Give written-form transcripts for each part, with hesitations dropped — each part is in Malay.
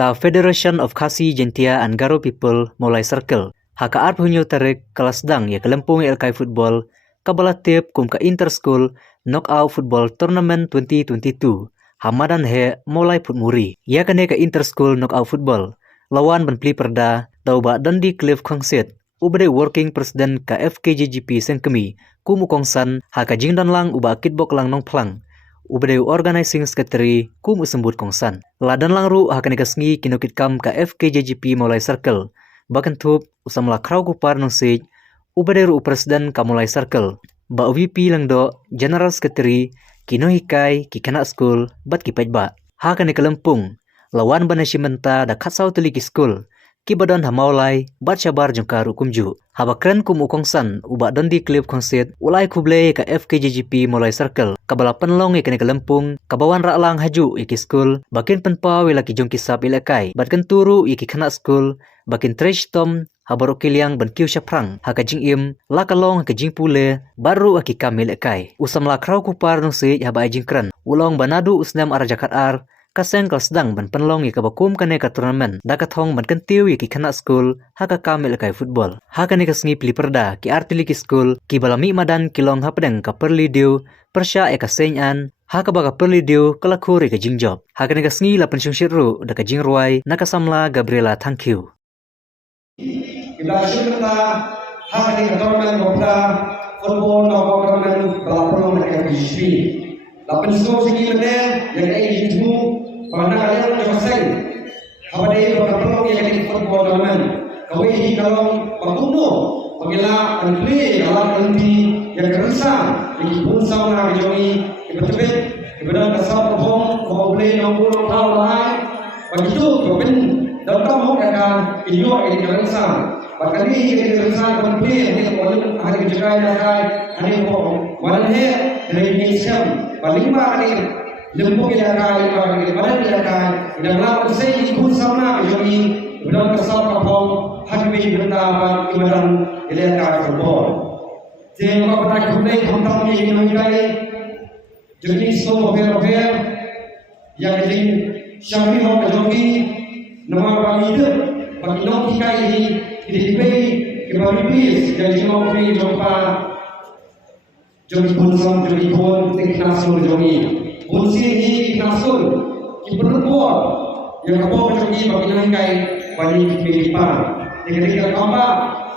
ka Federation of Khasi Jentia and Garo People mulai circle. Haka arp hunyo tarik kelas dang ya kelempung LK football kabala tip kum ka inter school knockout football tournament 2022. Hamadan he mulai putmuri. Ya kane ka inter school knockout football. Lawan benpli perda tauba Dundee Cliff Kongsit. Ubade working president ka FKJGP Sengkemi kum ukongsan haka jingdan lang uba kitbok lang nong plang. Ubade organizing secretary kum usembut kongsan. Ladan lang ru haka nekasngi kinukit kam ka FKJGP mulai circle. Bahkan tup usamla kraw kupar nong sej. Ubade ru presiden ka mulai circle. Ba VP lang do general secretary kino hikai ki kanak school bat ki pejba. Haka nekalempung. Lawan banashimenta da katsau tuli ki school. Ki badan hamaulai bat syabar jengkaru kumju. Haba keren kum ukongsan uba Dundee Cliff Kongsit ulai kublei ka FKJGP mulai circle. Kabala penlong ikan kelempung kabawan raklang haju iki school bakin penpa wila ki jong kisap ilakai batkan turu iki kanak school bakin trash tom habaru kiliang ban kiu syaprang haka jing im lakalong haka jing pule baru aki kamil ilakai usam la kraw kupar nung si haba jing keren ulong banadu usnam arajakat ar kaseng kelasdang ban penlong ika bakum kane ka turnamen dakathong ban kentiu iki kanak school haka kamil kai football haka ne kasngi pili perda ki artili ki school ki balami madan kilong hapadeng ka perli diu persya eka senyan haka baga perli diu kalakur ika jingjob haka ne kasngi la pensyung syirru daka jingruai nakasamla Gabriela thank you kita syukurta haka ne ka turnamen gopla football na turnamen balapro na FKJGP lapan skor segi mene yang ai jitu pada kalian selesai apa dia berpeluang yang di football tournament kawai hi kalau pakuno pagila anpli alam anti yang kerasa di pun sama jomi betul kebetulan kasar perform kau play nombor tahu lai begitu kepin dalam mau kata inyo ini kerasa bahkan ini kerasa anpli ini boleh hari kejagai dakai hari mau mana he dari Siam palima ani lembu ilakai ilakai badan ilakai dan lawan saya ikut sama jomi benar kesal kapal hakimi benda ibadan ilakai football jadi apa pernah kumai kontak ni mengenai jenis software yang jadi syahri hok jomi nama bagi itu bagi nok tikai ini didikai kembali bis jadi nok ni jumpa jomi bunsam jomi pun teknasul jomi bunsi ni teknasul ki berbuat yang apa jomi bagi nangkai bagi kiripan ketika kamba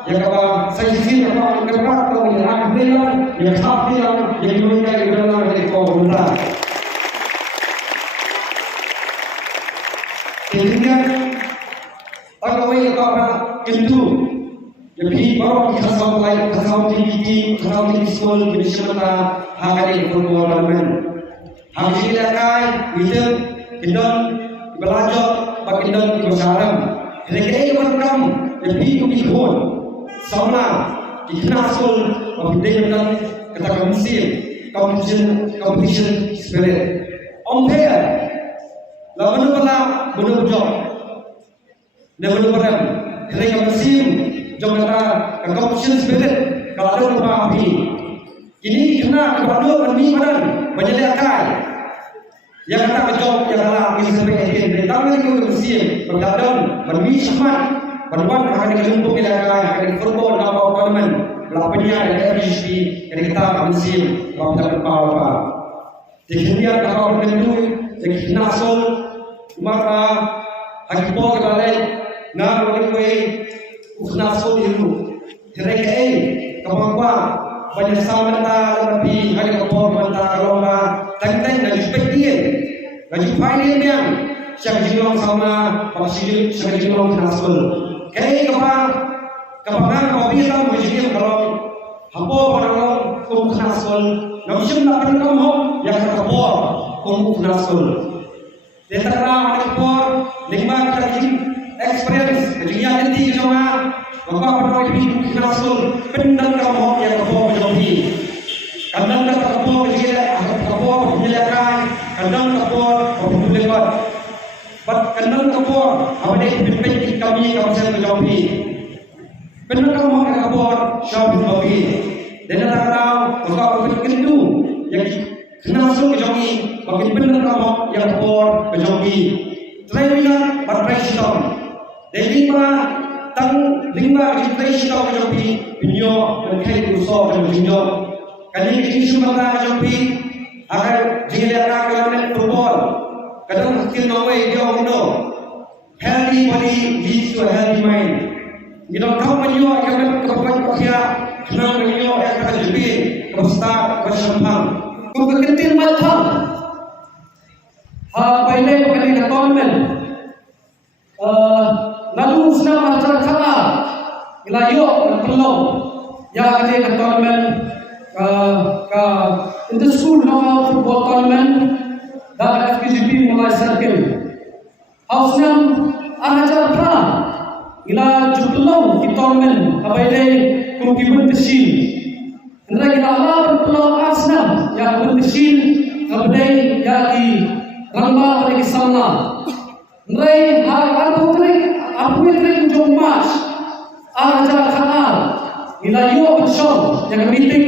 yang apa saya sini apa kerja atau yang ambilan yang sapian yang nangkai dalam dari kota kemudian agawai apa itu jadi baru kasau lain kasau tinggi school di Sumatera hari football tournament hari ilakai itu kendon belajar pakendon di Basaram mereka berkam jadi kubihun sama di school pembinaan kata competition spirit umpire lawan benar job dan benar mereka musim jom kata competition spirit kalau ada rumah api ini kena kepada mani badan menyediakan yang kata job yang dalam ini sampai akhir dari tangan itu bersih berdadan mani semat berbuat akan dikelumpuk ilakai akan football dan tournament lapanya dari FKJGP yang kita bersih waktu berapa kemudian kalau tentu yang nasul maka hakipol kembali nggak boleh nasul itu mereka kemampuan banyak samanta lebih hari kapal manta lomba tentang dan spektir bagi final yang siapa jilong sama pasir siapa jilong nasul kapangan kopi tahu macam kalau hampo orang kum nasul namun nak kamu yang kapal kum nasul detara kapal lima kali experience kejunya nanti sama maka pernah ini nasul pendang kamu yang kapal menjadi kadang kapal menjadi kadang kapal menjadi kadang kapal apa dia pimpin kami kawasan menjadi pendang kamu yang kapal syabit menjadi dan datang maka berpikir itu yang nasul menjadi bagi pendang kamu yang kapal menjadi training berpresiden. Dan lima presiden kejopi pinyo dan kai uso dan pinyo. Kali ini cuma kejopi akan jika akan football. Kadang mungkin nawai dia uno. Healthy body leads to a healthy mind. Kita kau pinyo akan kepakai kia. Kenang pinyo akan kejopi start bersampang. Kau kekentil macam. Pahilai kali ketonmen. Lalu senang acara kala ilayo perlu ya kali ketonmen ke inter-school nama football tournament dan FKGP mulai circle. Hausnya acara kala ila jupelong di tournament pahilai kumkiban tesin. Hendak kita lawan peluang Arsenal yang bertesin kepada yang di Ramba pada sana. Hendak aku trik jom match ajar kanal ilayo bersama yang meeting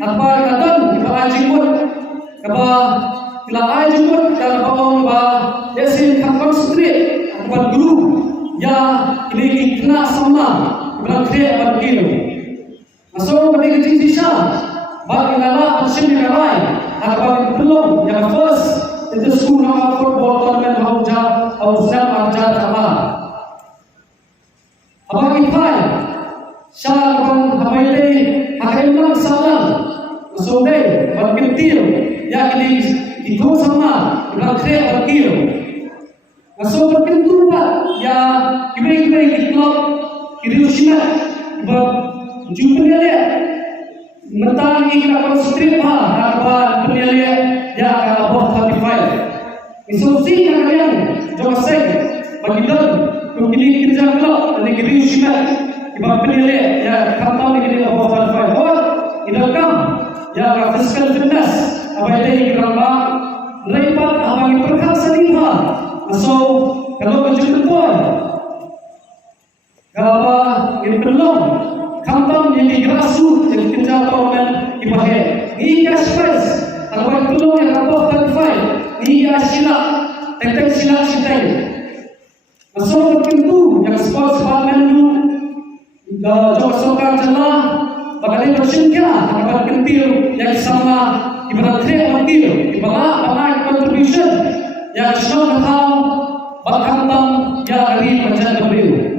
apa katan kita ajimut kaba kita ajimut dan bawang ba desin concentrate apa guru ya ini kena sama kita create berkilo. Masuk pada kecil sisa, bagi nala pensiun yang lain, apa belum yang first itu sekolah football tournament hauja marja sama. Apa kita? Syarban habaili hakimlah salam, masuk deh berkentil, ya ini ikut sama, berkreat berkil. Masuk berkentul ya kibri klub Hiroshima jumpa dia mentang ini akan strip apa dia ya akan above 35 instruksi yang kalian coba saya bagi dan kini kerja kelak dan kini usia ibarat dia ya kata ini above 35 or idakam ya physical fitness apa ini kerana lepas apa yang perkasa lima so kalau berjumpa pun kalau ini belum kampung yang digrassroots yang kerja tournament dipakai. Ini express, kalau belum yang above 35, ini sila, teknik sila sitai. Masuk pintu yang sports department itu, jauh sokar jelah, bakal bersingkah, akan kentil yang sama ibarat trade kentil, ibarat contribution yang semua tahu bakal yang dari macam beliau.